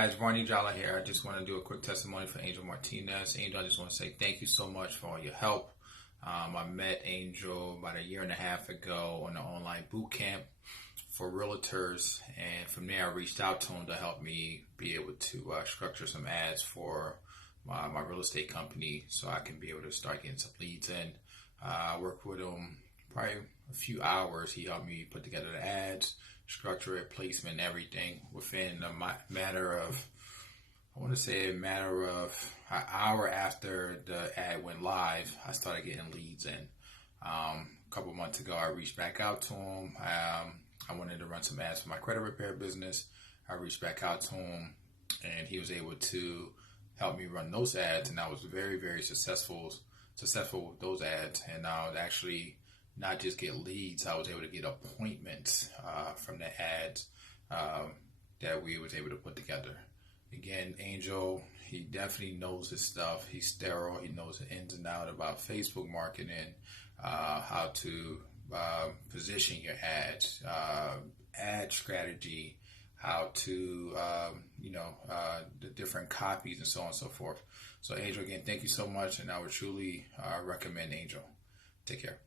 guys, Varney, Jallah here. I just want to do a quick testimony for Angel Martinez. Angel, I just want to say thank you so much for all your help. I met Angel about a year and a half ago on an online boot camp for realtors, and from there I reached out to him to help me be able to structure some ads for my real estate company so I can be able to start getting some leads in. I worked with him probably a few hours. He helped me put together the ads, structure it, placement, everything within a matter of, I want to say a matter of an hour after the ad went live, I started getting leads in. A couple months ago, I reached back out to him. I wanted to run some ads for my credit repair business. I reached back out to him, and he was able to help me run those ads, and I was very, very successful with those ads. And I would actually not just get leads, I was able to get appointments from the ads that we was able to put together. Again, Angel, he definitely knows his stuff. He's thorough. He knows the ins and outs about Facebook marketing, how to position your ads, ad strategy, how to, the different copies and so on and so forth. So Angel, again, thank you so much, and I would truly recommend Angel. Take care.